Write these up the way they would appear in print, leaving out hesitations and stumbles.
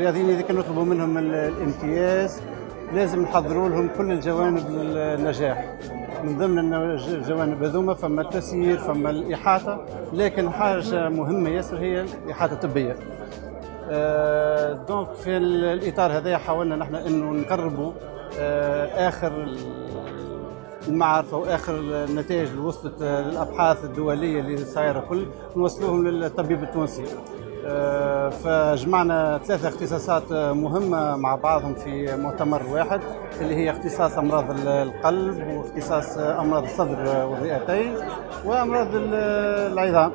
الرياضيين إذا كانوا نطلبوا منهم الامتياز لازم نحضروا لهم كل الجوانب النجاح. من ضمن الجوانب هذوما فما التسيير، فما الإحاطة، لكن حاجة مهمة ياسر هي الإحاطة الطبية. دونك في الإطار هذا حاولنا نحن إنه نقربوا آخر المعرفة وآخر النتائج اللي وصلت للأبحاث الدولية اللي صايرة كل نوصلوهم للطبيب التونسي. فجمعنا 3 اختصاصات مهمة مع بعضهم في مؤتمر واحد، اللي هي اختصاص أمراض القلب، واختصاص أمراض الصدر والرئتين، وأمراض العظام.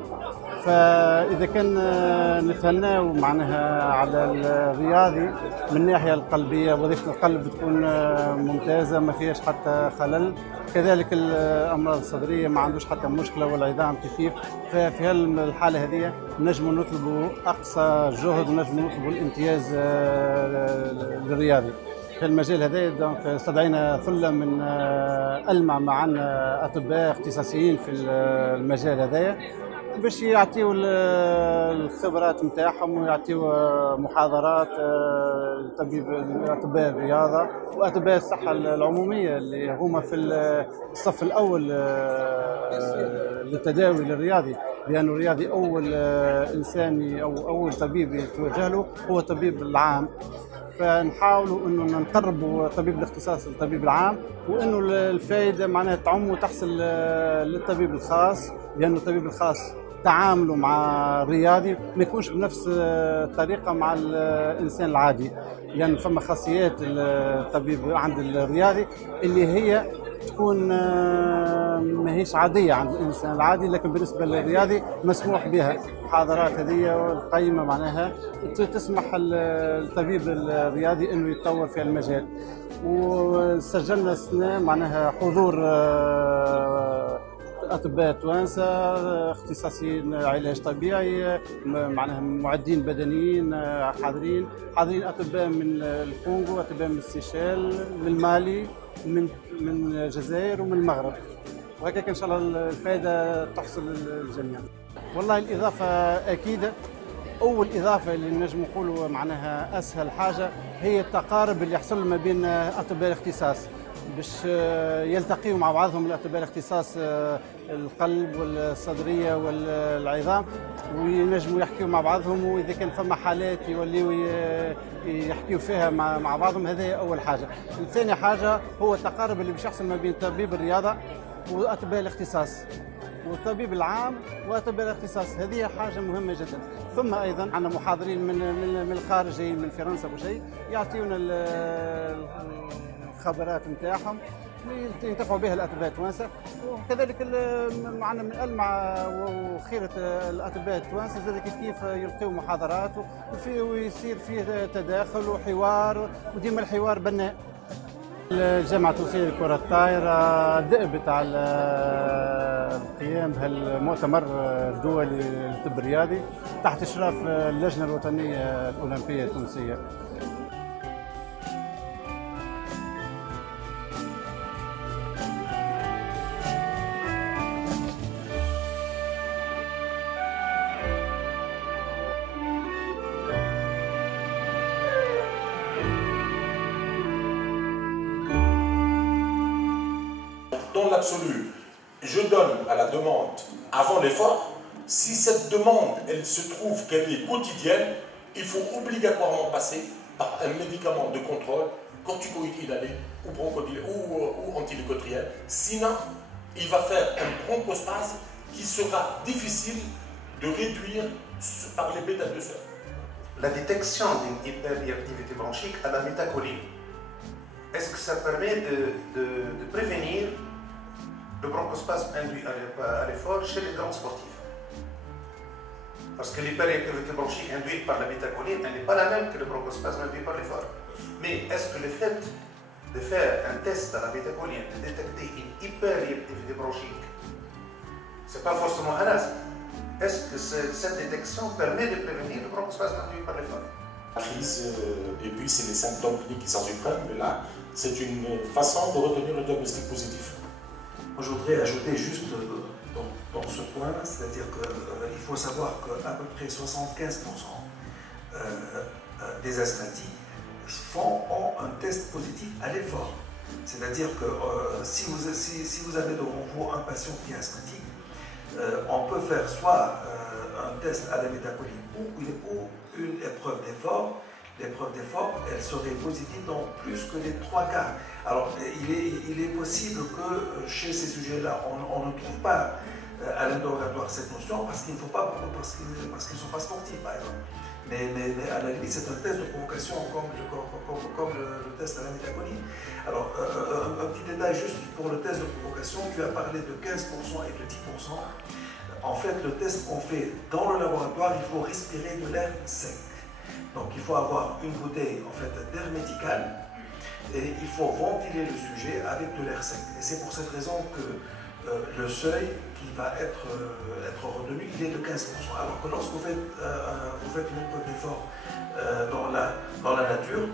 فإذا كان نتهناو معناها على الرياضي من الناحية القلبية، وظيفة القلب تكون ممتازة ما فيهاش حتى خلل، كذلك الأمراض الصدرية ما عندوش حتى مشكلة، والعظام كيف. ففي هالحالة هذه نجموا نطلبوا أقصى جهد ونجموا نطلبوا الامتياز للرياضي. في المجال هذا استدعينا ثلة من ألمع معنا أطباء اختصاصيين في المجال هذا باش يعطيوا الخبرات نتاعهم ويعطيوا محاضرات اطباء الرياضه واطباء الصحه العموميه اللي هما في الصف الاول للتداوي للرياضي، لانه الرياضي اول انسان او اول طبيب يتوجه له هو الطبيب العام. فنحاولوا انه نقربوا طبيب الاختصاص للطبيب العام، وانه الفائده معناها تعم وتحصل للطبيب الخاص، لانه الطبيب الخاص تعامله مع الرياضي ما يكونش بنفس الطريقه مع الانسان العادي، لان يعني فما خاصيات الطبيب عند الرياضي اللي هي تكون ماهيش عاديه عند الانسان العادي، لكن بالنسبه للرياضي مسموح بها. المحاضرات هذه القيمه معناها تسمح الطبيب الرياضي انه يتطور في المجال. وسجلنا السنه معناها حضور اطباء توانسه اختصاصيين علاج طبيعي، معناها معدين بدنيين حاضرين اطباء من الكونغو، اطباء من السيشيل، من المالي، من الجزائر ومن المغرب. وهكذا ان شاء الله الفائده تحصل للجميع. والله الاضافه اكيد، اول اضافه اللي نجم نقولوا معناها اسهل حاجه هي التقارب اللي يحصل ما بين اطباء الاختصاص، باش يلتقيوا مع بعضهم الاطباء الاختصاص القلب والصدريه والعظام، وينجموا يحكيوا مع بعضهم، واذا كان فما حالات يوليوا يحكيوا فيها مع بعضهم. هذه اول حاجه. ثاني حاجه هو التقارب اللي باش يحصل ما بين طبيب الرياضه واطباء الاختصاص، والطبيب العام واطباء الاختصاص. هذه حاجه مهمه جدا. ثم ايضا عندنا محاضرين من الخارج، جايين من فرنسا وشيء، يعطيونا الخبرات نتاعهم ينتفعوا بها الاطباء التوانسه. وكذلك معنا من المع وخيره الاطباء التوانسه زاد كيف يلقيوا محاضرات ويصير فيه تداخل وحوار، وديما الحوار بناء. الجامعة التونسية لكرة الطائرة دأبت على القيام بهالمؤتمر الدولي للطب الرياضي تحت إشراف اللجنة الوطنية الأولمبية التونسية. Dans l'absolu, je donne à la demande avant l'effort. Si cette demande, elle se trouve qu'elle est quotidienne, il faut obligatoirement passer par un médicament de contrôle, corticoïde inhalé ou antilécotrienne. Sinon, il va faire un bronchospasme qui sera difficile de réduire par les bêta-2. La détection d'une hyperréactivité bronchique à la métacholine, est-ce que ça permet de prévenir le bronchospasme induit à l'effort chez les grands sportifs? Parce que l'hyperréactivité bronchique induite par la métacholine, elle n'est pas la même que le bronchospasme induit par l'effort. Mais est-ce que le fait de faire un test à la métacholine, de détecter une hyperréactivité bronchique, c'est pas forcément un asthme? Est-ce que cette détection permet de prévenir le bronchospasme induit par l'effort? La crise, et puis c'est les symptômes cliniques qui s'en suprêment, mais là, c'est une façon de retenir le diagnostic positif. Moi, je voudrais ajouter juste dans ce point, c'est-à-dire qu'il faut savoir qu'à peu près 75% des astreintis ont un test positif à l'effort. C'est-à-dire que si vous avez devant vous un patient qui est astreignti, on peut faire soit un test à la métacoline ou une épreuve d'effort. L'épreuve d'effort, elle serait positive dans plus que les 3 cas. Alors, il est possible que chez ces sujets-là, on ne trouve pas à l'interrogatoire cette notion parce qu'il ne faut pas, parce qu'ils ne sont pas sportifs, par exemple. Mais à la limite, c'est un test de provocation comme le test à la métacoline. Alors, un petit détail juste pour le test de provocation, tu as parlé de 15% et de 10%. En fait, le test qu'on fait dans le laboratoire, il faut respirer de l'air sec. Donc, il faut avoir une bouteille en fait, d'air médical et il faut ventiler le sujet avec de l'air sec. Et c'est pour cette raison que le seuil qui va être retenu, il est de 15%. Alors que lorsque vous faites une épreuve d'effort dans la nature,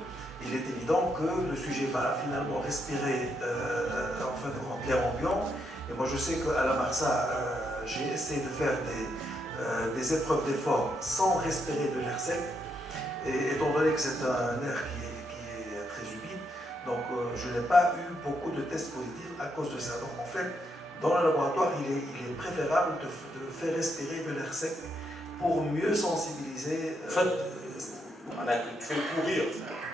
il est évident que le sujet va finalement respirer en fin de compte l'air ambiant. Et moi je sais qu'à la Marsa, j'ai essayé de faire des épreuves d'effort sans respirer de l'air sec. Et étant donné que c'est un air qui est très humide, donc je n'ai pas eu beaucoup de tests positifs à cause de ça. Donc en fait, dans le laboratoire, il est préférable de faire respirer de l'air sec pour mieux sensibiliser. En fait, tu fais courir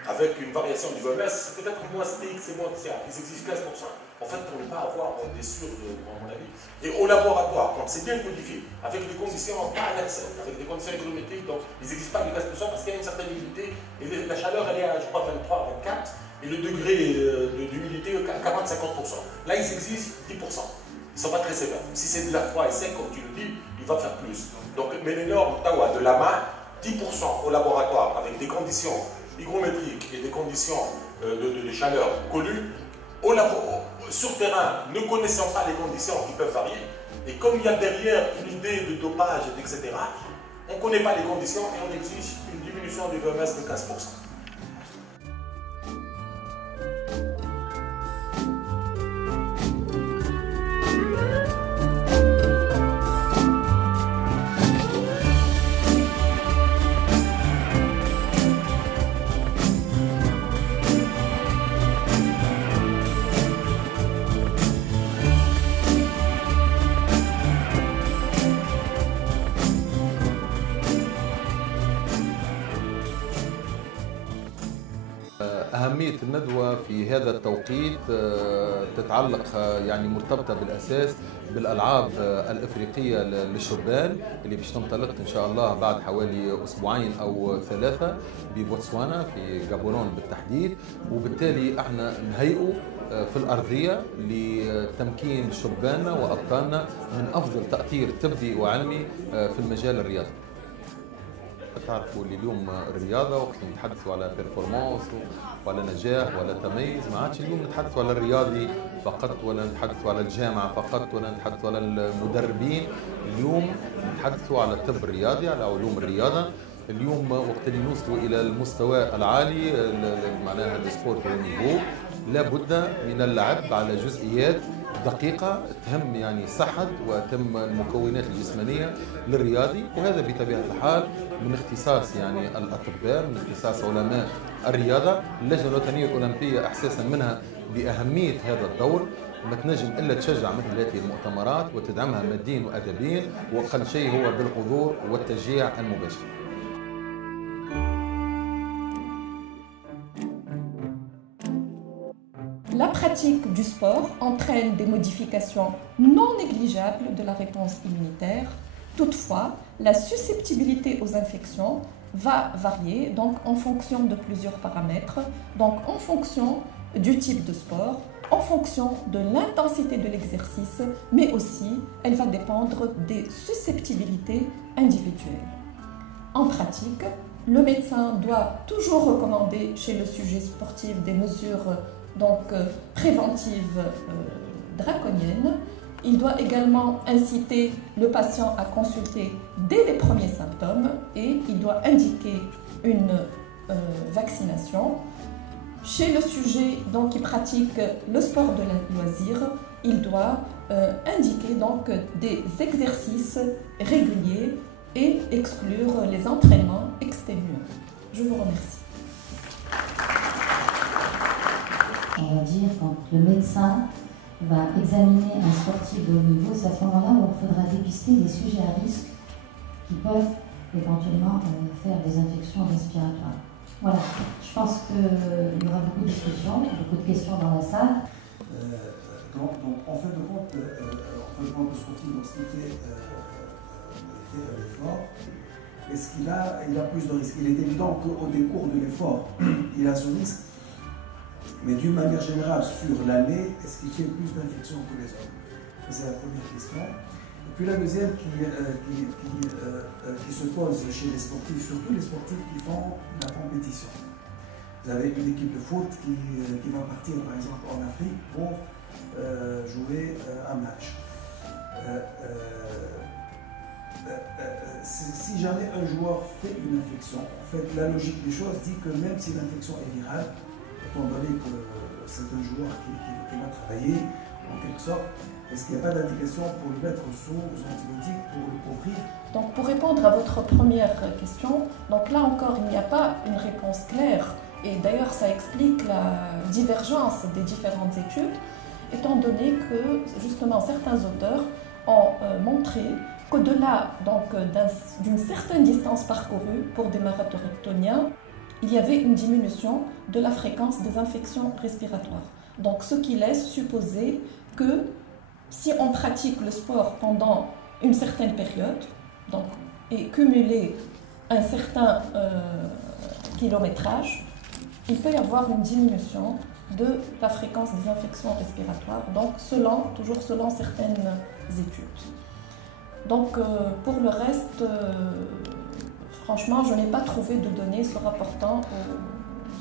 avec une variation du VMS, c'est peut-être moins strict, c'est moins tiers. Ils exigent 15%. En fait, pour ne pas avoir des sûrs, à mon avis. Et au laboratoire, quand c'est bien codifié, avec des conditions pas adverses, avec des conditions hygrométriques, donc ils n'exigent pas du 15% parce qu'il y a une certaine humidité. Et la chaleur, elle est à, je crois, 23, 24. Et le degré d'humidité à 40-50%. Là, ils exigent 10%. Ils ne sont pas très sévères. Si c'est de l'air froid et sec, comme tu le dis, il va faire plus. Donc, mais les normes Tawa de la main, 10% au laboratoire avec des conditions hygrométriques et des conditions de chaleur connues, sur terrain, ne connaissant pas les conditions qui peuvent varier, et comme il y a derrière une idée de dopage, etc., on ne connaît pas les conditions et on exige une diminution du VMS de 15%. أهمية الندوة في هذا التوقيت تتعلق يعني مرتبطة بالأساس بالألعاب الإفريقية للشبان اللي باش تنطلق إن شاء الله بعد حوالي أسبوعين أو 3 ببوتسوانا في غابورون بالتحديد، وبالتالي احنا نهيئوا في الأرضية لتمكين شباننا وأبطالنا من أفضل تأطير طبي وعلمي في المجال الرياضي. تعرفوا اللي اليوم الرياضه وقت نتحدثوا على بيرفورمانس ولا نجاح ولا تميز، ما عادش اليوم نتحدثوا على الرياضي فقط ولا نتحدثوا على الجامعه فقط ولا نتحدثوا على المدربين، اليوم نتحدثوا على الطب الرياضي، على علوم الرياضه. اليوم وقت اللي نوصلوا الى المستوى العالي معناها السبورت والنيفو، لابد من اللعب على جزئيات دقيقة تهم يعني صحة وتهم المكونات الجسمانية للرياضي، وهذا بطبيعة الحال من اختصاص يعني الأطباء، من اختصاص علماء الرياضة. اللجنة الوطنية الأولمبية إحساسا منها بأهمية هذا الدور ما تنجم إلا تشجع مثل هذه المؤتمرات وتدعمها ماديا وأدبيا، وأقل شيء هو بالحضور والتشجيع المباشر. La pratique du sport entraîne des modifications non négligeables de la réponse immunitaire. Toutefois, la susceptibilité aux infections va varier donc en fonction de plusieurs paramètres, donc en fonction du type de sport, en fonction de l'intensité de l'exercice, mais aussi elle va dépendre des susceptibilités individuelles. En pratique, le médecin doit toujours recommander chez le sujet sportif des mesures préventives draconiennes. Il doit également inciter le patient à consulter dès les premiers symptômes et il doit indiquer une vaccination. Chez le sujet qui pratique le sport de loisir, il doit indiquer des exercices réguliers et exclure les entraînements exténuants. Je vous remercie. on va dire, quand le médecin va examiner un sportif de haut niveau, c'est à ce moment-là où il faudra dépister des sujets à risque qui peuvent éventuellement faire des infections respiratoires. Voilà, je pense qu'il y aura beaucoup de discussions, beaucoup de questions dans la salle. Donc, en fin de compte, le sportif, lorsqu'il fait un effort, est-ce qu'il a plus de risques? Il est évident qu'au décours de l'effort, il a ce risque, mais d'une manière générale, sur l'année, est-ce qu'il fait plus d'infections que les hommes? C'est la première question. Et puis la deuxième qui se pose chez les sportifs, surtout les sportifs qui font la compétition. Vous avez une équipe de foot qui va partir par exemple en Afrique pour jouer un match. Si jamais un joueur fait une infection, en fait la logique des choses dit que même si l'infection est virale, étant donné que c'est un joueur qui va travailler en quelque sorte, est-ce qu'il n'y a pas d'indication pour le mettre sous antibiotiques pour le couvrir? Donc pour répondre à votre première question, donc là encore il n'y a pas une réponse claire et d'ailleurs ça explique la divergence des différentes études étant donné que justement certains auteurs ont montré qu'au-delà d'une certaine distance parcourue pour des marathoniens, il y avait une diminution de la fréquence des infections respiratoires. Donc ce qui laisse supposer que si on pratique le sport pendant une certaine période et cumuler un certain kilométrage, il peut y avoir une diminution de la fréquence des infections respiratoires, donc toujours selon certaines études. Donc pour le reste, franchement, je n'ai pas trouvé de données se rapportant,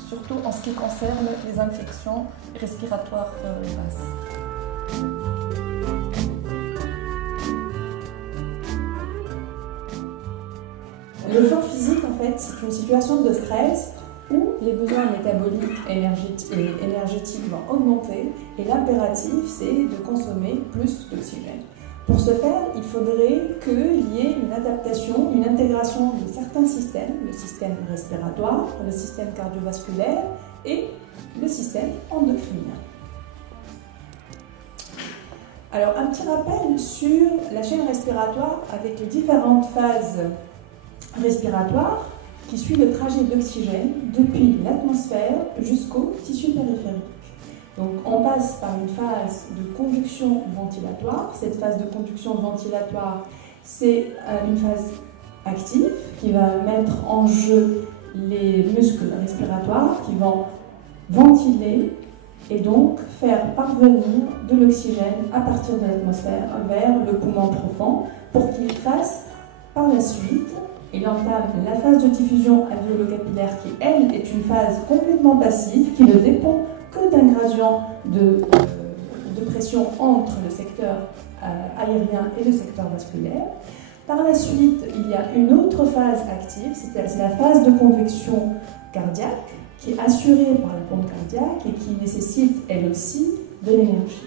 surtout en ce qui concerne les infections respiratoires basses. L'effort physique, en fait, c'est une situation de stress où les besoins métaboliques et énergétiques vont augmenter et l'impératif, c'est de consommer plus d'oxygène. Pour ce faire, il faudrait qu'il y ait une adaptation, une intégration de certains systèmes, le système respiratoire, le système cardiovasculaire et le système endocrinien. Alors, un petit rappel sur la chaîne respiratoire avec les différentes phases respiratoires qui suit le trajet d'oxygène depuis l'atmosphère jusqu'au tissu périphérique. Donc on passe par une phase de conduction ventilatoire. Cette phase de conduction ventilatoire, c'est une phase active qui va mettre en jeu les muscles respiratoires qui vont ventiler et donc faire parvenir de l'oxygène à partir de l'atmosphère vers le poumon profond pour qu'il fasse par la suite, il entame la phase de diffusion alvéolo-capillaire qui, elle, est une phase complètement passive qui ne dépend que d'un gradient de pression entre le secteur aérien et le secteur vasculaire. Par la suite, il y a une autre phase active, c'est la phase de convection cardiaque qui est assurée par la pompe cardiaque et qui nécessite, elle aussi, de l'énergie.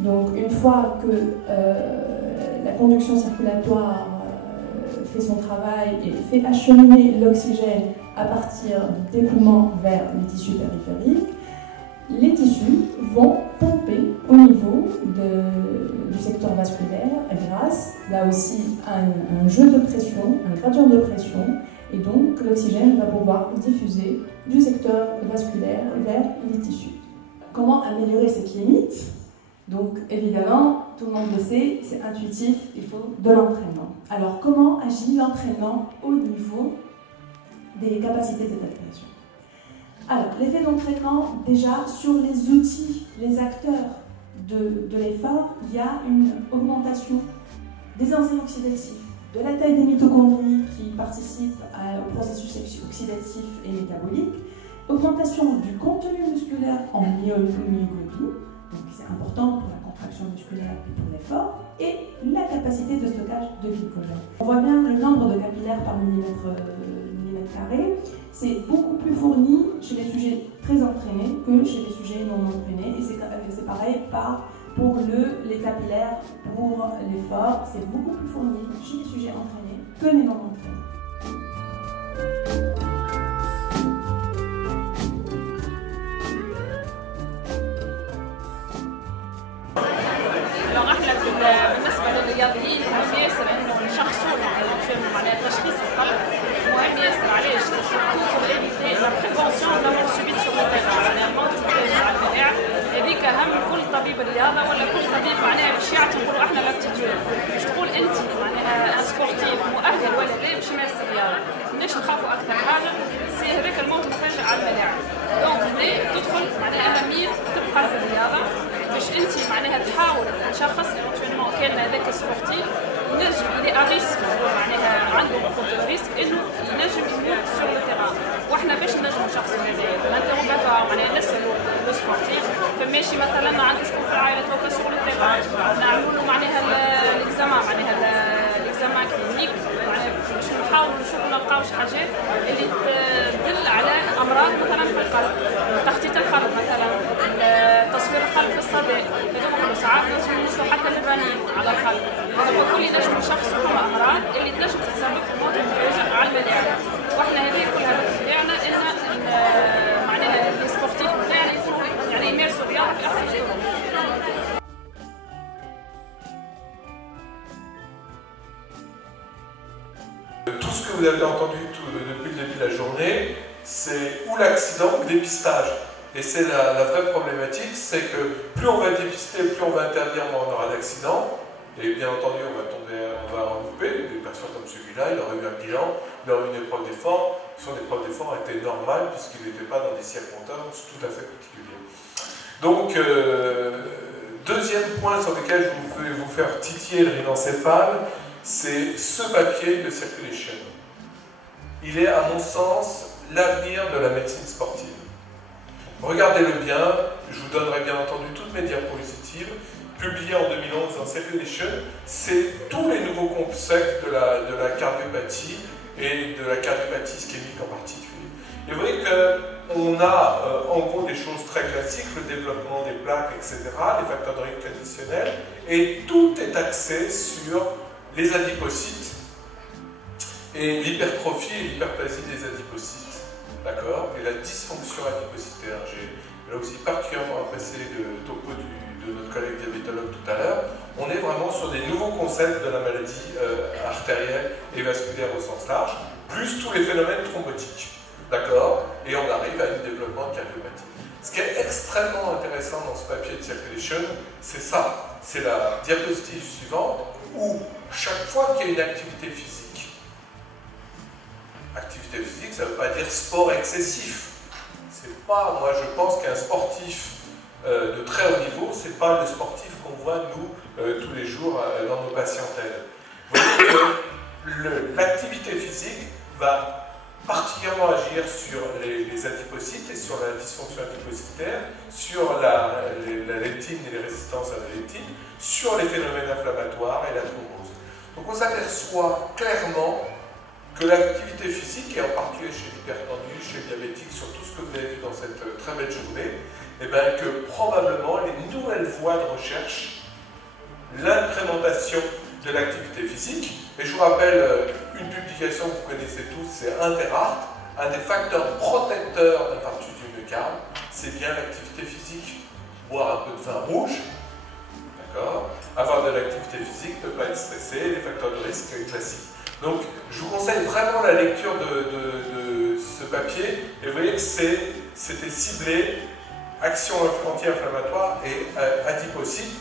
Donc, une fois que la conduction circulatoire fait son travail et fait acheminer l'oxygène à partir des poumons vers les tissus périphériques, les tissus vont pomper au niveau du secteur vasculaire grâce, là aussi, à un jeu de pression, un gradient de pression, et donc l'oxygène va pouvoir diffuser du secteur vasculaire vers les tissus. Comment améliorer cette limite? Donc évidemment, tout le monde le sait, c'est intuitif, il faut de l'entraînement. Alors comment agit l'entraînement au niveau des capacités d'adaptation? Alors l'effet d'entraînement, déjà sur les outils, les acteurs de l'effort, il y a une augmentation des enzymes oxydatives, de la taille des mitochondries qui participent au processus oxydatif et métabolique, augmentation du contenu musculaire en myoglobine, donc c'est important pour la contraction musculaire et pour l'effort, et la capacité de stockage de glycogène. On voit bien le nombre de capillaires par millimètre carré, c'est beaucoup plus fourni chez les sujets très entraînés que chez les sujets non entraînés, et c'est pareil pour les capillaires pour l'effort, c'est beaucoup plus fourni chez les sujets entraînés que les non entraînés. اللي تدل على امراض مثلا في القلب، تخطيط القلب مثلا، تصوير القلب بالصدى، هذوما كلهم ساعات نوصلوا حتى للرنين على القلب. هذا كل ينجم شخص فما امراض اللي تنجم تتسبب في موت مفاجئ على الملاعب. واحنا هذه كل الهدف بتاعنا ان معناها السبورتيف بتاعنا يكونوا يعني يمارسوا الرياضه في احسن الظروف. Tout ce que vous avez entendu depuis le début de la journée, c'est ou l'accident ou le dépistage. Et c'est la vraie problématique, c'est que plus on va dépister, plus on va interdire, moins on aura d'accidents. Et bien entendu, on va en louper. Des personnes comme celui-là, il aurait eu un bilan, il aurait eu une épreuve d'effort. Son épreuve d'effort a été normale puisqu'il n'était pas dans des circonstances tout à fait particulières. Donc, deuxième point sur lequel je vais vous faire titiller le rhinencéphale, c'est ce papier de Circulation. Il est, à mon sens, l'avenir de la médecine sportive. Regardez-le bien, je vous donnerai bien entendu toutes mes diapositives, publiées en 2011 dans Circulation. C'est tous les nouveaux concepts de la cardiopathie et de la cardiopathie ischémique en particulier. Et vous voyez qu'on a en gros des choses très classiques, le développement des plaques, etc., les facteurs de risque traditionnels, et tout est axé sur les adipocytes et l'hypertrophie et l'hyperplasie des adipocytes, d'accord, et la dysfonction adipocytaire. J'ai là aussi particulièrement apprécié le topo de notre collègue diabétologue tout à l'heure. On est vraiment sur des nouveaux concepts de la maladie artérielle et vasculaire au sens large, plus tous les phénomènes thrombotiques, d'accord, et on arrive à un développement de cardiopathie. Ce qui est extrêmement intéressant dans ce papier de Circulation, c'est ça, c'est la diapositive suivante, où chaque fois qu'il y a une activité physique, ça ne veut pas dire sport excessif. C'est pas, moi je pense qu'un sportif de très haut niveau, c'est pas le sportif qu'on voit nous tous les jours dans nos patientèles. Vous voyez que l'activité physique va particulièrement agir sur les adipocytes et sur la dysfonction adipocytaire, sur la leptine et les résistances à la leptine, sur les phénomènes inflammatoires et la thrombose. Donc on s'aperçoit clairement que l'activité physique, et en particulier chez l'hypertendu, chez le diabétique, sur tout ce que vous avez vu dans cette très belle journée, et bien que probablement les nouvelles voies de recherche, l'implémentation de l'activité physique, et je vous rappelle une publication que vous connaissez tous, c'est Interart, un des facteurs protecteurs d'infarctus du myocarde, c'est bien l'activité physique. Boire un peu de vin rouge, d'accord, avoir de l'activité physique, ne pas être stressé, les facteurs de risque classiques. Donc, je vous conseille vraiment la lecture de ce papier, et vous voyez que c'était ciblé, action anti-inflammatoire et adipocyte.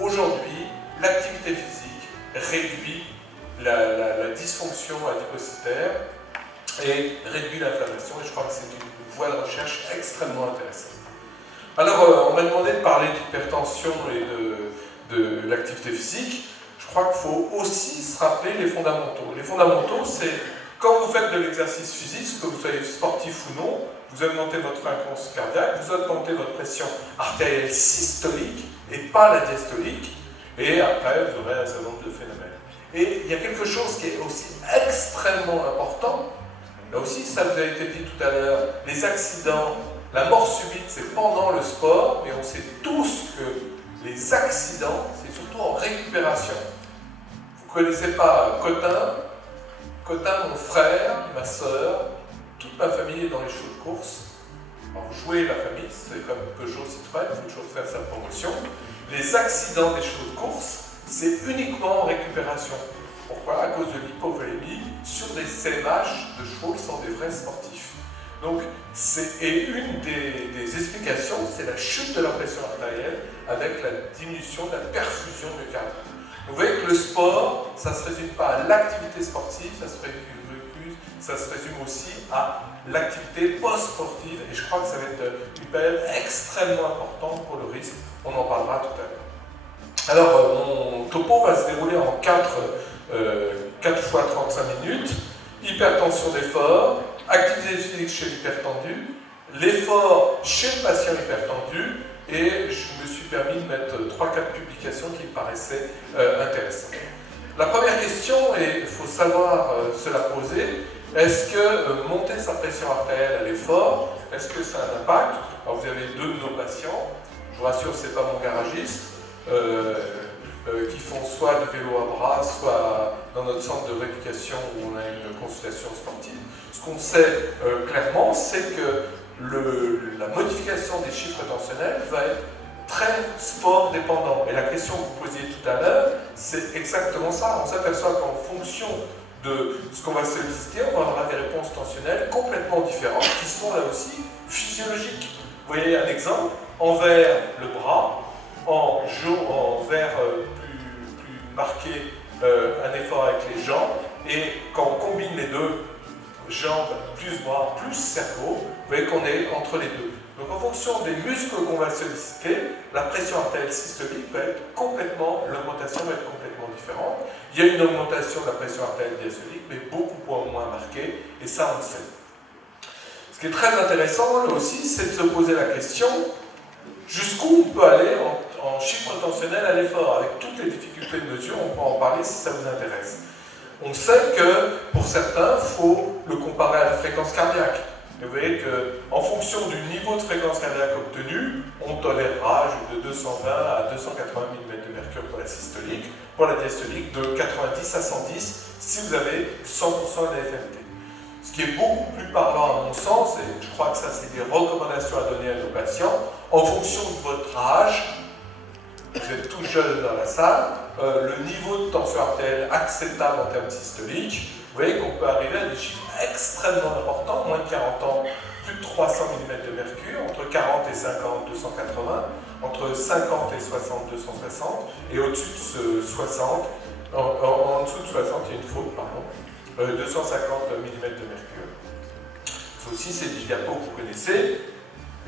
Aujourd'hui, l'activité physique réduit la dysfonction adipocytaire et réduit l'inflammation, et je crois que c'est une voie de recherche extrêmement intéressante. Alors, on m'a demandé de parler d'hypertension et de l'activité physique. Je crois qu'il faut aussi se rappeler les fondamentaux. Les fondamentaux, c'est quand vous faites de l'exercice physique, que vous soyez sportif ou non, vous augmentez votre fréquence cardiaque, vous augmentez votre pression artérielle systolique et pas la diastolique, et après vous aurez un certain nombre de phénomènes. Et il y a quelque chose qui est aussi extrêmement important, là aussi ça vous a été dit tout à l'heure, les accidents, la mort subite c'est pendant le sport, mais on sait tous que les accidents c'est surtout en récupération. Vous ne connaissez pas Cotin, mon frère, ma soeur, toute ma famille est dans les chevaux de course. Alors jouer la famille, c'est comme Peugeot, Citroën, il faut toujours faire sa promotion. Les accidents des chevaux de course, c'est uniquement en récupération. Pourquoi? À cause de l'hypovolémie sur des CMH de chevaux qui sont des vrais sportifs. Donc, et une des explications, c'est la chute de la pression artérielle avec la diminution de la perfusion myocardique. Vous voyez que le sport, ça ne se résume pas à l'activité sportive, ça se résume aussi à l'activité post-sportive, et je crois que ça va être une période extrêmement importante pour le risque, on en parlera tout à l'heure. Alors, mon topo va se dérouler en 4 fois 35 minutes, hypertension d'effort, activité physique chez l'hypertendu, l'effort chez le patient hypertendu, et je me suis permis de mettre 3-4 publications qui me paraissaient intéressantes. La première question, et il faut savoir se la poser, Est-ce que monter sa pression artérielle à l'effort, est-ce que ça a un impact? Alors vous avez deux de nos patients, je vous rassure, ce n'est pas mon garagiste, qui font soit du vélo à bras, soit dans notre centre de rééducation où on a une consultation sportive. Ce qu'on sait clairement, c'est que la modification des chiffres tensionnels va être très sport dépendant. Et la question que vous posiez tout à l'heure, c'est exactement ça. On s'aperçoit qu'en fonction de ce qu'on va solliciter, on va avoir des réponses tensionnelles complètement différentes qui sont là aussi physiologiques. Vous voyez un exemple, envers le bras, en vert plus marqué, un effort avec les jambes, et quand on combine les deux, jambes plus bras plus cerveau, vous voyez qu'on est entre les deux. Donc en fonction des muscles qu'on va solliciter, la pression artérielle systolique va être complètement, l'augmentation va être complètement différente. Il y a une augmentation de la pression artérielle diastolique, mais beaucoup moins marquée, et ça on le sait. Ce qui est très intéressant là aussi, c'est de se poser la question jusqu'où on peut aller en chiffre tensionnel à l'effort. Avec toutes les difficultés de mesure, on peut en parler si ça vous intéresse. On sait que pour certains, il faut le comparer à la fréquence cardiaque. Et vous voyez qu'en fonction du niveau de fréquence cardiaque obtenu, on tolérera de 220 à 280 mm de mercure pour la systolique, pour la diastolique de 90 à 110 si vous avez 100% de FMT. Ce qui est beaucoup plus parlant à mon sens, et je crois que ça c'est des recommandations à donner à nos patients, en fonction de votre âge, vous êtes tout jeune dans la salle, le niveau de tension artérielle acceptable en termes systoliques, vous voyez qu'on peut arriver à des chiffres extrêmement importants, moins de 40 ans, plus de 300 mm de mercure, entre 40 et 50, 280, entre 50 et 60, 260, et au-dessus de 60, en dessous de 60, il y a une faute, pardon, 250 mm de mercure. Ça aussi, c'est des diapos que vous connaissez.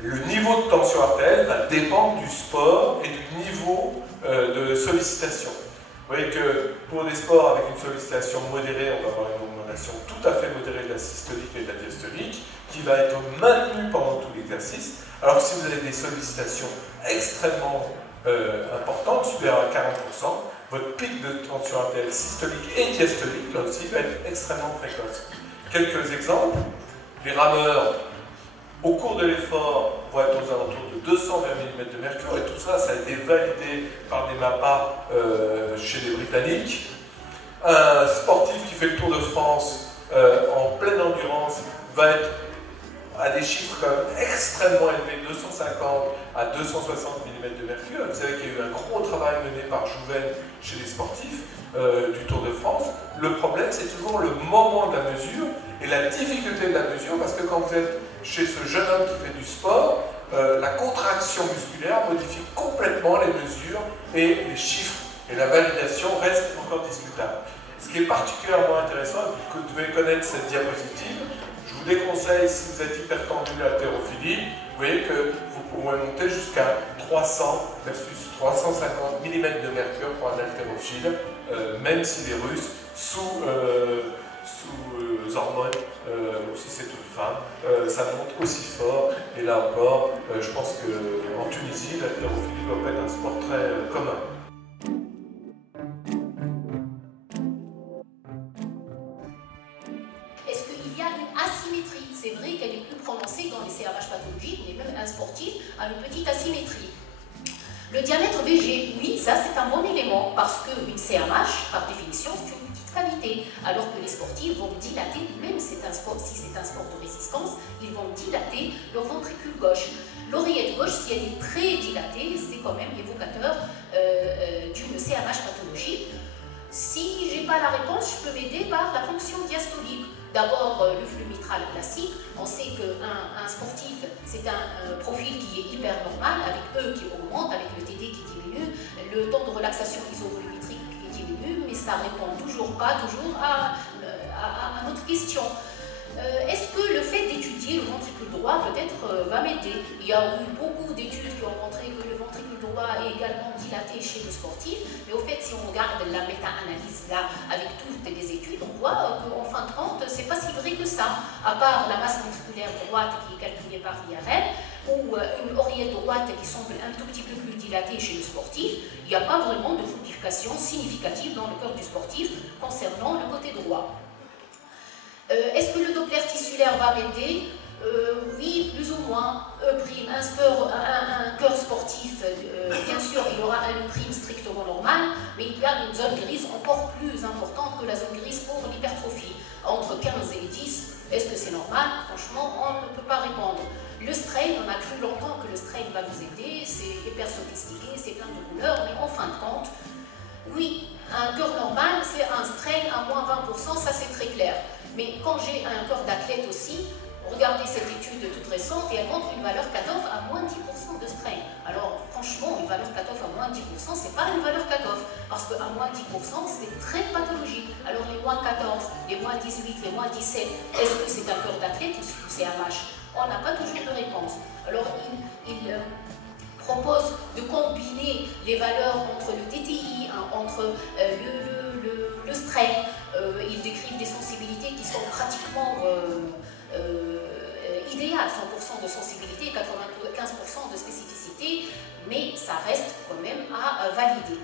Le niveau de tension artérielle va dépendre du sport et du niveau de sollicitation. Vous voyez que pour des sports avec une sollicitation modérée, on va avoir une augmentation tout à fait modérée de la systolique et de la diastolique qui va être maintenue pendant tout l'exercice. Alors que si vous avez des sollicitations extrêmement importantes, supérieures à 40%, votre pic de tension artérielle systolique et diastolique, là aussi, va être extrêmement précoce. Quelques exemples. Les rameurs, au cours de l'effort, vont être aux alentours de 220 mm de mercure, et tout ça, ça a été validé par des MAPA chez les Britanniques. Un sportif qui fait le Tour de France en pleine endurance va être à des chiffres quand même extrêmement élevés, 250 à 260 mm de mercure. Vous savez qu'il y a eu un gros travail mené par Jouven chez les sportifs du Tour de France. Le problème, c'est toujours le moment de la mesure et la difficulté de la mesure, parce que quand vous êtes chez ce jeune homme qui fait du sport, la contraction musculaire modifie complètement les mesures et les chiffres. Et la validation reste encore discutable. Ce qui est particulièrement intéressant, et que vous devez connaître cette diapositive, je vous déconseille, si vous êtes hypertendu de l'haltérophilie, vous voyez que vous pouvez monter jusqu'à 300 versus 350 mm de mercure pour un haltérophile, même s'il est russe, sous hormones, ou si c'est une femme, ça monte aussi fort. Et là encore, je pense qu'en Tunisie, l'haltérophilie doit pas être un sport très commun. Est-ce qu'il y a une asymétrie? C'est vrai qu'elle est plus prononcée dans les CRH pathologiques, mais même un sportif a une petite asymétrie. Le diamètre VG, oui, ça c'est un bon élément, parce qu'une CRH, par définition, c'est une petite cavité, alors que les sportifs vont dilater, même si c'est un sport de résistance, ils vont dilater leur ventricule gauche. L'oreillette gauche, si elle est très dilatée, c'est quand même évocateur d'une CRH pathologique. Si je n'ai pas la réponse, je peux m'aider par la fonction diastolique. D'abord, le flux mitral classique. On sait qu'un sportif, c'est un profil qui est hyper normal, avec E qui augmente, avec le TD qui diminue, le temps de relaxation isovolumétrique qui diminue, mais ça ne répond toujours pas à notre question. Est-ce que le fait d'étudier le ventricule droit peut-être va m'aider? Il y a eu beaucoup d'études qui ont montré que le ventricule droit est également dilaté chez le sportif, mais au fait, si on regarde la méta-analyse là, avec toutes les études, on voit qu'en fin de compte, c'est pas si vrai que ça, à part la masse ventriculaire droite qui est calculée par l'IRM, ou une oreillette droite qui semble un tout petit peu plus dilatée chez le sportif, il n'y a pas vraiment de modification significative dans le corps du sportif concernant le côté droit. Est-ce que le Doppler tissulaire va m'aider? Oui, plus ou moins. Un cœur sportif, bien sûr, il aura un prime strictement normal, mais il y a une zone grise encore plus importante que la zone grise pour l'hypertrophie. Entre 15 et 10, est-ce que c'est normal? Franchement, on ne peut pas répondre. Le strain, on a cru longtemps que le strain va nous aider, c'est hyper sophistiqué, c'est plein de couleurs, mais en fin de compte, oui, un cœur normal, c'est un strain à moins 20%, ça c'est très clair. Mais quand j'ai un cœur d'athlète aussi, regardez cette étude toute récente et elle montre une valeur cut-off à moins 10% de strain. Alors franchement, une valeur cut-off à moins 10%, c'est pas une valeur cut-off, parce qu'à moins 10%, c'est très pathologique. Alors les moins 14, les moins 18, les moins 17, est-ce que c'est un cœur d'athlète ou c'est un MH? On n'a pas toujours de réponse. Alors il propose de combiner les valeurs entre le TTI, entre le strain. Ils décrivent des sensibilités qui sont pratiquement idéales, 100% de sensibilité et 95% de spécificité, mais ça reste quand même à valider.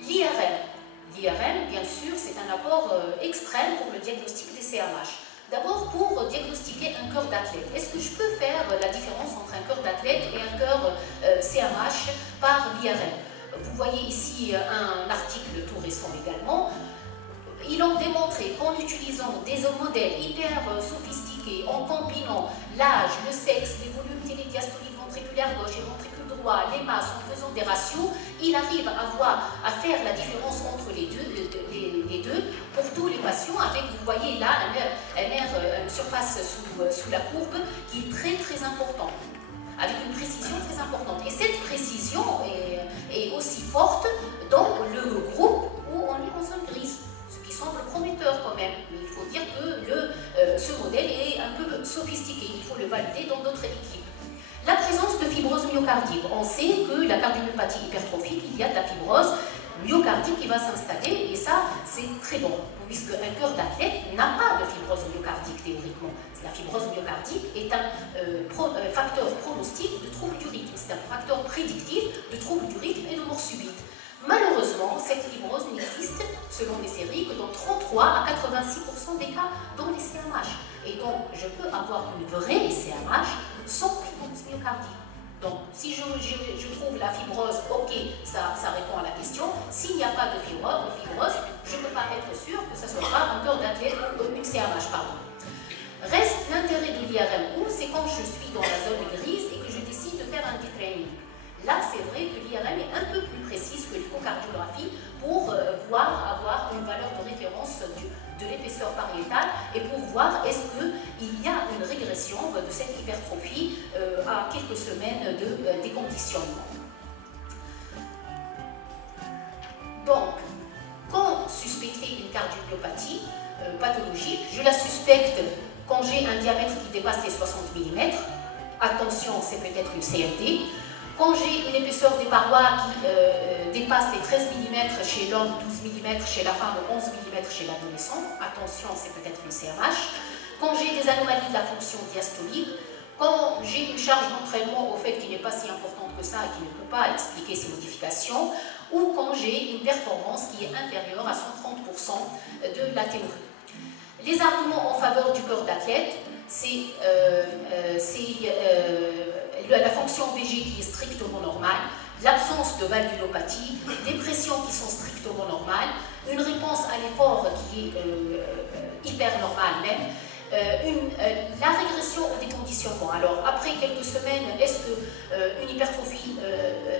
L'IRM, bien sûr, c'est un apport extrême pour le diagnostic des CMH. D'abord, pour diagnostiquer un cœur d'athlète, est-ce que je peux faire la différence entre un cœur d'athlète et un cœur CMH par l'IRM? Vous voyez ici un article tout récent également. Ils ont démontré qu'en utilisant des modèles hyper sophistiqués, en combinant l'âge, le sexe, les volumes télédiastoliques ventriculaires gauche et ventricule droit, les masses, en faisant des ratios, il arrive à faire la différence entre les deux pour tous les patients avec, vous voyez là, une surface sous la courbe qui est très très importante, avec une précision très importante. Et cette précision est aussi forte dans le groupe où on est en zone grise, ce qui semble prometteur quand même. Mais il faut dire que ce modèle est un peu sophistiqué, il faut le valider dans d'autres équipes. La présence de fibrose myocardique. On sait que la cardiomyopathie hypertrophique, il y a de la fibrose myocardique qui va s'installer, et ça, c'est très bon, puisque un cœur d'athlète n'a pas de fibrose myocardique théoriquement. La fibrose myocardique est un facteur pronostic de troubles du rythme, c'est un facteur prédictif de troubles du rythme et de mort subite. Malheureusement, cette fibrose n'existe, selon les séries, que dans 33 à 86% des cas dans les CMH. Et donc, je peux avoir une vraie CMH sans fibrose myocardique. Donc, si je trouve la fibrose, ok, ça répond à la question. S'il n'y a pas de fibrose, je ne peux pas être sûr que ce soit un cœur d'athlète ou une CMH, pardon. Reste l'intérêt de l'IRM, c'est quand je suis dans la zone grise et que je décide de faire un detraining. Là, c'est vrai que l'IRM est un peu plus précise que l'échocardiographie pour avoir une valeur de référence de l'épaisseur pariétale et pour voir est-ce qu'il y a une régression de cette hypertrophie à quelques semaines de déconditionnement. Donc, quand suspecter une cardiomyopathie pathologique, je la suspecte quand j'ai un diamètre qui dépasse les 60 mm. Attention, c'est peut-être une CMD. Quand j'ai une épaisseur des parois qui dépasse les 13 mm chez l'homme, 12 mm chez la femme, 11 mm chez l'adolescent, attention, c'est peut-être une CMH. Quand j'ai des anomalies de la fonction diastolique, quand j'ai une charge d'entraînement au fait qui n'est pas si importante que ça et qui ne peut pas expliquer ces modifications, ou quand j'ai une performance qui est inférieure à 130% de la théorie. Les arguments en faveur du cœur d'athlète, c'est la fonction VG qui est strictement normale, l'absence de valvulopathie, des pressions qui sont strictement normales, une réponse à l'effort qui est hyper normale même, la régression au déconditionnement. Alors après quelques semaines, est-ce qu'une hypertrophie,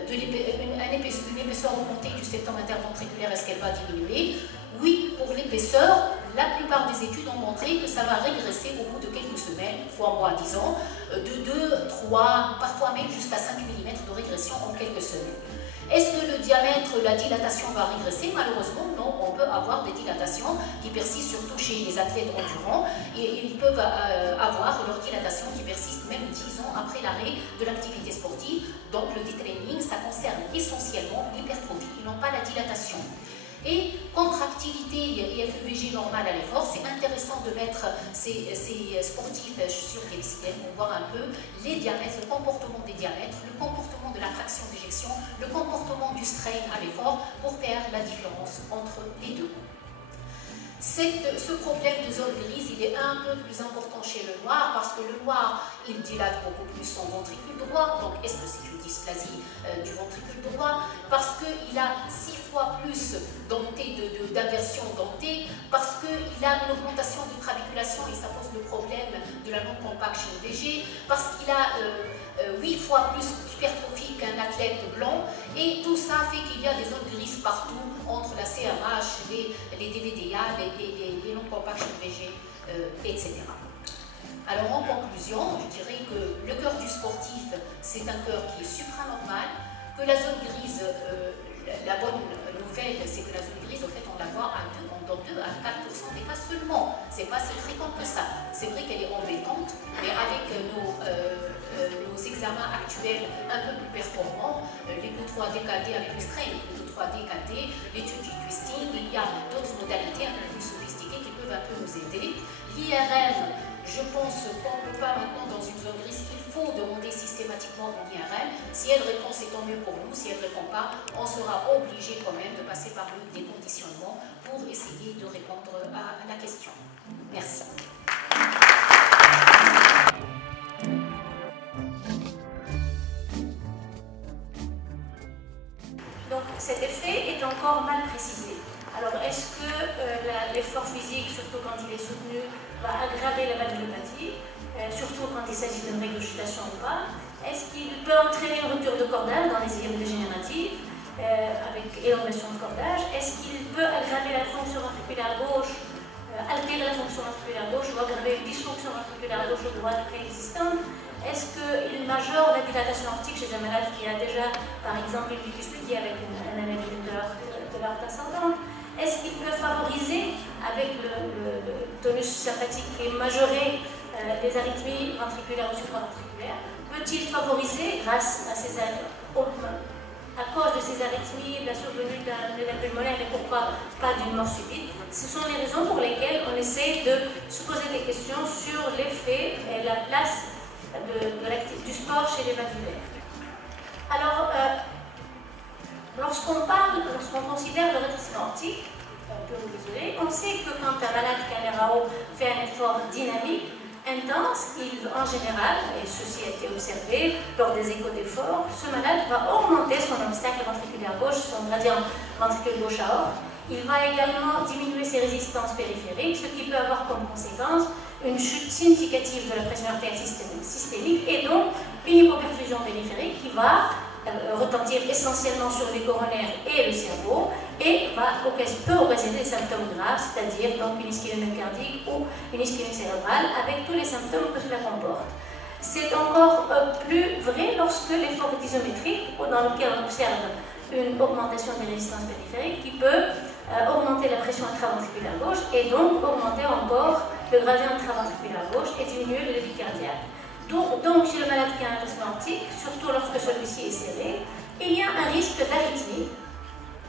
une épaisseur augmentée du septum interventriculaire, est-ce qu'elle va diminuer? Oui, pour l'épaisseur, la plupart des études ont montré que ça va régresser au bout de quelques semaines, 3 mois, disons, de 2, 3, parfois même jusqu'à 5 mm de régression en quelques semaines. Est-ce que le diamètre, la dilatation va régresser? Malheureusement, non. On peut avoir des dilatations qui persistent surtout chez les athlètes endurants et ils peuvent avoir leur dilatation qui persiste même 10 ans après l'arrêt de l'activité sportive. Donc le detraining, ça concerne essentiellement l'hypertrophie et non pas la dilatation. Et contractilité et FEVG normale à l'effort, c'est intéressant de mettre ces sportifs sur les systèmes pour voir un peu les diamètres, le comportement des diamètres, le comportement de la fraction d'éjection, le comportement du strain à l'effort pour faire la différence entre les deux. Ce problème de zone grise, il est un peu plus important chez le noir parce que le noir, il dilate beaucoup plus son ventricule droit. Donc, est-ce que c'est une dysplasie du ventricule droit? Parce qu'il a 6 fois plus d'inversion dentée, parce qu'il a une augmentation de trabiculation et ça pose le problème de la non-compaction VG, parce qu'il a 8 fois plus d'hypertrophie qu'un athlète blanc, et tout ça fait qu'il y a des zones grises partout entre la CRH, les DVDA, les non-compaction VG, etc. Alors en conclusion, je dirais que le cœur du sportif, c'est un cœur qui est supranormal, que la zone grise, la bonne nouvelle, c'est que la zone grise, en fait, on la voit dans 2 à 4% des cas seulement. C'est pas si fréquent que ça. C'est vrai qu'elle est embêtante, mais avec nos examens actuels un peu plus performants, l'écho 3D KD avec le strain, l'écho 3D KD, l'étude du twisting, il y a d'autres modalités un peu plus sophistiquées qui peuvent un peu nous aider. L'IRM, je pense qu'on ne peut pas maintenant dans une zone grise, il faut demander systématiquement une IRM. Si elle répond, c'est tant mieux pour nous. Si elle ne répond pas, on sera obligé quand même de passer par le déconditionnement pour essayer de répondre à la question. Merci. Donc cet effet est encore mal précisé. Alors est-ce que l'effort physique, surtout quand il est soutenu, va aggraver la valvulopathie, surtout quand il s'agit d'une régurgitation ou pas? Est-ce qu'il peut entraîner une rupture de cordage dans les IM dégénératives avec élongation de cordage? Est-ce qu'il peut aggraver la fonction ventriculaire gauche, altérer la fonction ventriculaire gauche ou aggraver une dysfonction ventriculaire gauche ou droite préexistante? Est-ce qu'il majore la dilatation aortique chez un malade qui a déjà, par exemple, une bicuspidie avec un anémie de l'aorte ascendante? Est-ce qu'il peut favoriser, avec le tonus sympathique qui est majoré, les arythmies ventriculaires ou supraventriculaires? Peut-il favoriser, grâce à ces à cause de ces arythmies, la survenue d'un édème pulmonaire et pourquoi pas d'une mort subite? Ce sont les raisons pour lesquelles on essaie de se poser des questions sur l'effet et la place du sport chez les valvulaires. Alors, lorsqu'on considère le rétrécissement aortique, on sait que quand un malade qui a un RAO fait un effort dynamique, intense, en général, et ceci a été observé lors des échos d'effort, ce malade va augmenter son obstacle ventriculaire gauche, son gradient ventricule gauche aorte. Il va également diminuer ses résistances périphériques, ce qui peut avoir comme conséquence une chute significative de la pression artérielle systémique et donc une hypoperfusion périphérique qui va retentir essentiellement sur les coronaires et le cerveau et peut occasionner des symptômes graves, c'est-à-dire donc une ischémie myocardique ou une ischémie cérébrale avec tous les symptômes que cela comporte. C'est encore plus vrai lorsque l'effort est isométrique, dans lequel on observe une augmentation des résistances périphériques qui peut augmenter la pression intraventriculaire gauche et donc augmenter encore le gradient intraventriculaire gauche et diminuer le débit cardiaque. Donc, chez le malade qui a un rétrécissement aortique, surtout lorsque celui-ci est serré, il y a un risque d'arythmie.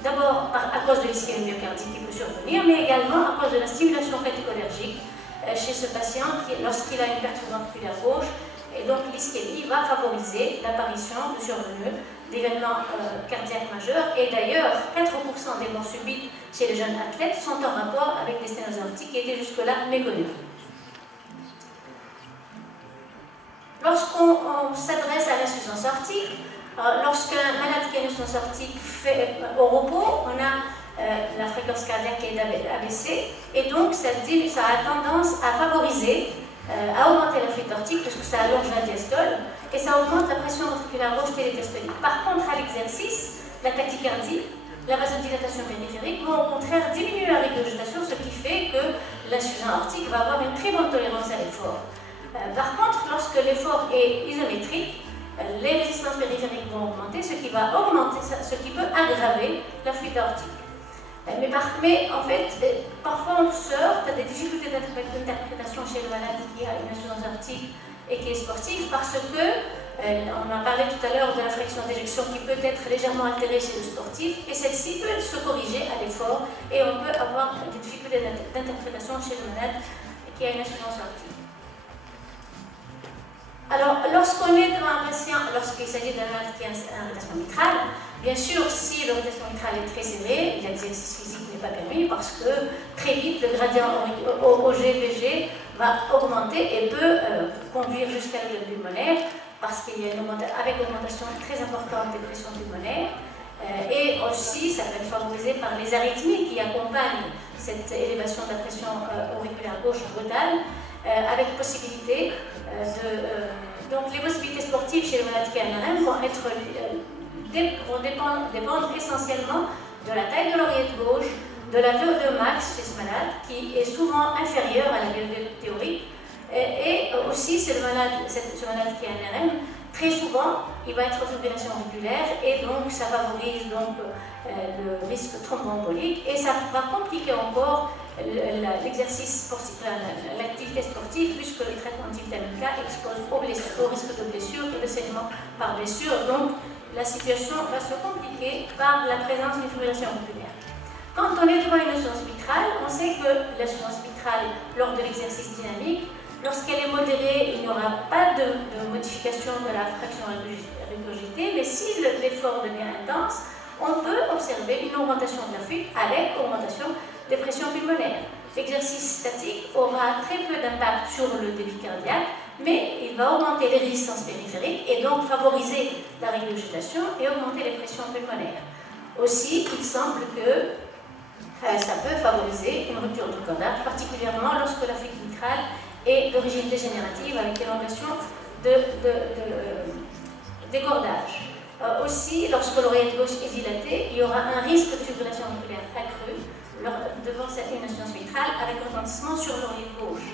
D'abord à cause de l'ischémie myocardique qui peut survenir, mais également à cause de la stimulation catécholergique chez ce patient lorsqu'il a une perturbation ventriculaire gauche. Et donc l'ischémie va favoriser l'apparition de survenue d'événements cardiaques majeurs. Et d'ailleurs, 4% des morts subites chez les jeunes athlètes sont en rapport avec des sténoses aortiques qui étaient jusque-là méconnues. Lorsqu'on s'adresse à l'insuffisance aortique, lorsqu'un malade qui a une insuffisance aortique fait au repos, on a la fréquence cardiaque qui est abaissée et donc ça a tendance à favoriser, à augmenter la fuite aortique parce que ça allonge la diastole et ça augmente la pression ventriculaire gauche télédiastolique. Par contre, à l'exercice, la tachycardie, la vasodilatation périphérique vont au contraire diminuer la régurgitation, ce qui fait que l'insuffisance aortique va avoir une très bonne tolérance à l'effort. Par contre, lorsque l'effort est isométrique, les résistances périphériques vont augmenter, ce qui peut aggraver la fuite aortique. Mais en fait, parfois on se heurte à des difficultés d'interprétation chez le malade qui a une insuffisance aortique et qui est sportif parce que, on a parlé tout à l'heure de la fraction d'éjection qui peut être légèrement altérée chez le sportif et celle-ci peut se corriger à l'effort et on peut avoir des difficultés d'interprétation chez le malade qui a une insuffisance aortique. Alors, lorsqu'on est devant un patient, lorsqu'il s'agit d'un malade qui a un redressement mitral, bien sûr, si le redressement mitral est très sévère, l'exercice physique n'est pas permis parce que très vite le gradient OG-VG va augmenter et peut conduire jusqu'à l'alvéole pulmonaire parce qu'il y a avec une augmentation très importante des pressions pulmonaires. Et aussi, ça peut être favorisé par les arythmies qui accompagnent cette élévation de la pression auriculaire gauche brutale, avec possibilité donc les possibilités sportives chez le malade qui a un RM vont dépendre essentiellement de la taille de l'oreillette gauche, de la VO2 max chez ce malade, qui est souvent inférieure à la VO2 théorique. Et aussi, ce malade qui a un RM, très souvent, il va être en fibrillation auriculaire et donc ça favorise donc, le risque thromboembolique et ça va compliquer encore l'exercice sportif, l'activité sportive, puisque les traitements anti-vitamine K exposent au risque de blessure et de saignement par blessure. Donc, la situation va se compliquer par la présence d'une fibrillation auriculaire. Quand on est devant une insuffisance mitrale, on sait que l'insuffisance mitrale, lors de l'exercice dynamique, lorsqu'elle est modérée, il n'y aura pas de modification de la fraction régurgitée, mais si l'effort devient intense, on peut observer une augmentation de la fuite avec augmentation des pressions pulmonaires. L'exercice statique aura très peu d'impact sur le débit cardiaque, mais il va augmenter les résistances périphériques et donc favoriser la régurgitation et augmenter les pressions pulmonaires. Aussi, il semble que ça peut favoriser une rupture du cordage, particulièrement lorsque la fuite mitrale est d'origine dégénérative avec élongation des cordages. Aussi, lorsque l'oreillette gauche est dilatée, il y aura un risque de fibrillation auriculaire accru devant cette insuffisance mitrale avec retentissement sur l'oreillette gauche.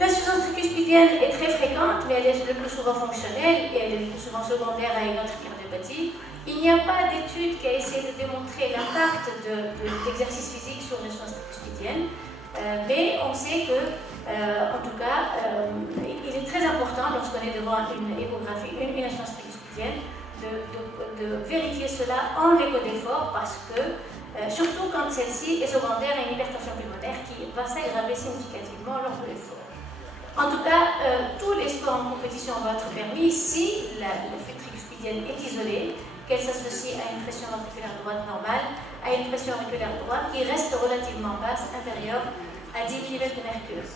L'insuffisance tricuspidienne est très fréquente, mais elle est le plus souvent fonctionnelle et elle est le plus souvent secondaire à une autre cardiopathie. Il n'y a pas d'étude qui a essayé de démontrer l'impact de l'exercice physique sur l'insuffisance tricuspidienne, mais on sait que, en tout cas, il est très important lorsqu'on est devant une échographie, une insuffisance tricuspidienne, de vérifier cela en écho d'effort parce que, surtout quand celle-ci est secondaire à une hypertension pulmonaire qui va s'aggraver significativement lors de l'effort. En tout cas, tous les sports en compétition vont être permis si la fuite tricuspidienne est isolée, qu'elle s'associe à une pression auriculaire droite normale, à une pression auriculaire droite qui reste relativement basse, inférieure à 10 mm de mercure.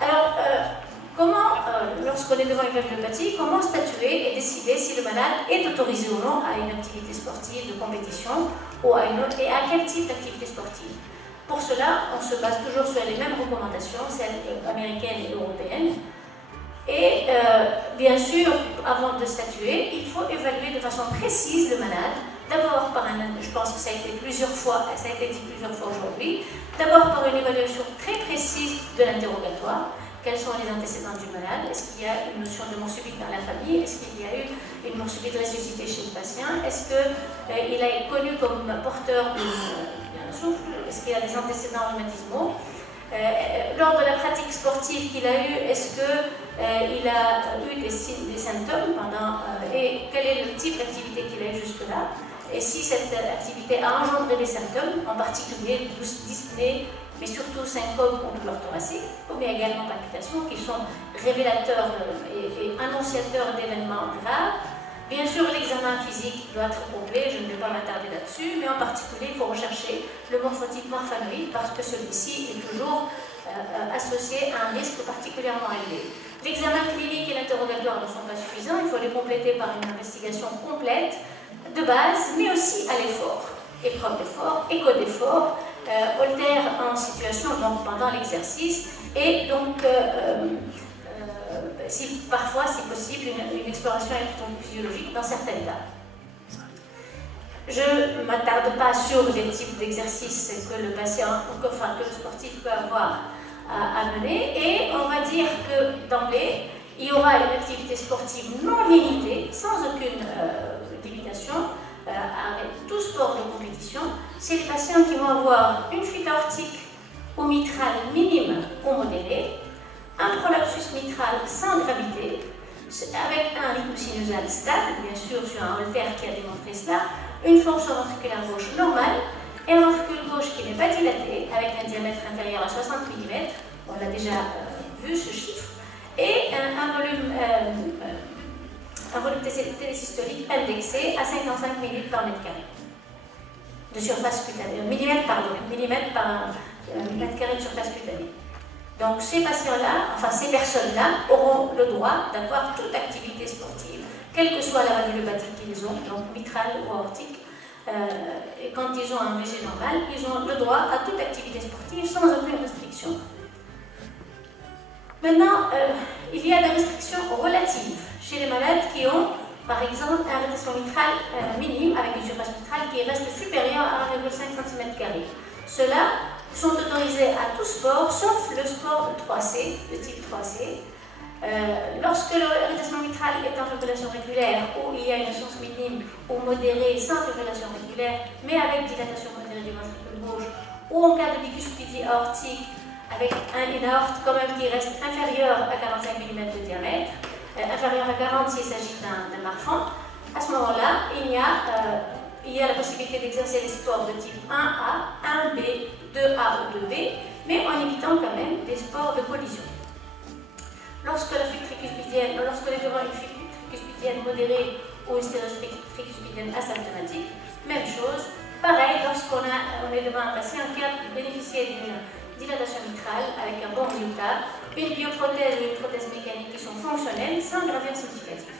Alors, lorsqu'on est devant une valvulopathie, comment statuer et décider si le malade est autorisé ou non à une activité sportive de compétition ou à une autre, et à quel type d'activité sportive? Pour cela, on se base toujours sur les mêmes recommandations, celles américaines et européennes. Et bien sûr, avant de statuer, il faut évaluer de façon précise le malade. D'abord par je pense que ça a été dit plusieurs fois aujourd'hui, d'abord par une évaluation très précise de l'interrogatoire. Quels sont les antécédents du malade? Est-ce qu'il y a une notion de mort subite dans la famille? Est-ce qu'il y a eu une mort subite ressuscitée chez le patient? Est-ce qu'il a été connu comme porteur d'un souffle? Est-ce qu'il y a des antécédents rhumatismaux? Lors de la pratique sportive qu'il a eue, est-ce qu'il a eu des symptômes et quel est le type d'activité qu'il a eu jusque-là? Et si cette activité a engendré des symptômes, en particulier dyspnée, mais surtout syncope ou douleur thoracique, ou bien également palpitations, qui sont révélateurs et annonciateurs d'événements graves. Bien sûr, l'examen physique doit être complet, je ne vais pas m'attarder là-dessus, mais en particulier, il faut rechercher le morphotype morphanoïde parce que celui-ci est toujours associé à un risque particulièrement élevé. L'examen clinique et l'interrogatoire ne sont pas suffisants, il faut les compléter par une investigation complète de base, mais aussi à l'effort. Épreuve d'effort, écho d'effort, Holter en situation donc pendant l'exercice et donc parfois si possible une exploration électrophysiologique dans certains cas. Je ne m'attarde pas sur les types d'exercices que le patient, que le sportif peut avoir à mener et on va dire que d'emblée il y aura une activité sportive non limitée, sans aucune limitation, avec tout sport de compétition, c'est les patients qui vont avoir une fuite aortique ou mitrale minime ou modérée, un prolapsus mitral sans gravité, avec un rythme sinusal stable, bien sûr sur un Holter qui a démontré cela, une fonction ventriculaire gauche normale, et un ventricule gauche qui n'est pas dilaté, avec un diamètre inférieur à 60 mm, on l'a déjà vu ce chiffre, et un volume télésystolique indexé à 55 minutes par mètre carré de surface cutanée, millimètre par mètre carré de surface cutanée. Donc ces patients-là, enfin ces personnes-là, auront le droit d'avoir toute activité sportive, quelle que soit la valvulopathie qu'ils ont, donc mitrale ou aortique. Et quand ils ont un VG normal, ils ont le droit à toute activité sportive sans aucune restriction. Maintenant, il y a des restrictions relatives chez les malades qui ont, par exemple, un rétrécissement mitral minime avec une surface mitrale qui reste supérieure à 1,5 cm². Ceux-là sont autorisés à tout sport, sauf le sport de 3C, de type 3C. Lorsque le rétrécissement mitral est en fibrillation régulaire, ou il y a une essence minime ou modérée sans fibrillation régulaire, mais avec dilatation modérée du ventricule gauche, ou en cas de bicuspidie aortique, avec une aorte quand même qui reste inférieure à 45 mm de diamètre, inférieure à 40 s'il s'agit d'un marfan, à ce moment-là, il y a la possibilité d'exercer les sports de type 1A, 1B, 2A ou 2B, mais en évitant quand même des sports de collision. Lorsque la fuite tricuspidienne, lorsque les devant une fuite tricuspidienne modérée ou une stéréospée tricuspidienne asymptomatique, même chose. Pareil, lorsqu'on est devant un patient qui a bénéficié d'une dilatation mitrale avec un bon résultat, une bioprothèse ou une prothèse mécanique qui sont fonctionnelles sans gravure significative.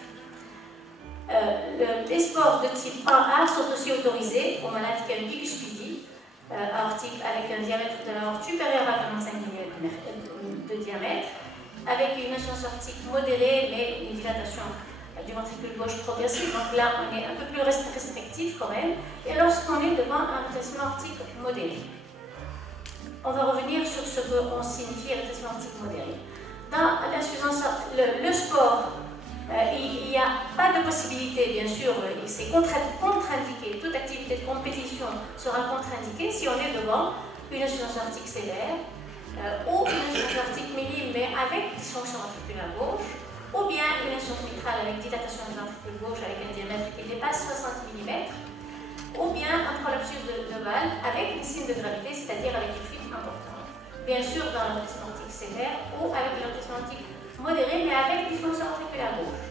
Les sports de type 1A sont aussi autorisés aux malades qui ont une bicuspidie aortique avec un diamètre de l'aorte supérieur à 45 mm de diamètre, avec une insuffisance aortique modérée mais une dilatation du ventricule gauche progressive. Donc là, on est un peu plus restrictif quand même. Et lorsqu'on est devant un rétrécissement aortique modéré. On va revenir sur ce qu'on signifie rétrécissement aortique modéré. Dans l'insuffisance, le sport, il n'y a pas de possibilité, bien sûr, c'est contre-indiqué. Toute activité de compétition sera contre-indiquée si on est devant une insuffisance aortique sévère, ou une insuffisance aortique minime mais avec dysfonction ventriculaire gauche, ou bien une insuffisance mitrale avec dilatation du ventricule gauche avec un diamètre qui dépasse 60 mm, ou bien un prolapsus de valve avec des signes de gravité, c'est-à-dire avec une fuite importante. Bien sûr dans le rétrécissement aortique sévère ou avec le rétrécissement aortique modéré mais avec dysfonction ventriculaire gauche.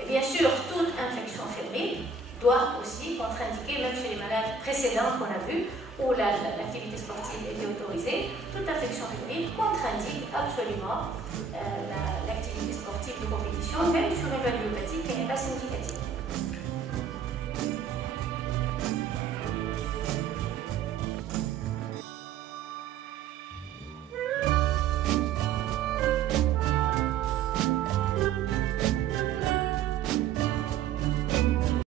Et bien sûr, toute infection fébrile doit aussi contre-indiquer, même chez les malades précédents qu'on a vus, où l'activité sportive était autorisée, toute infection fébrile contre-indique absolument l'activité sportive de compétition, même sur une valvulopathie.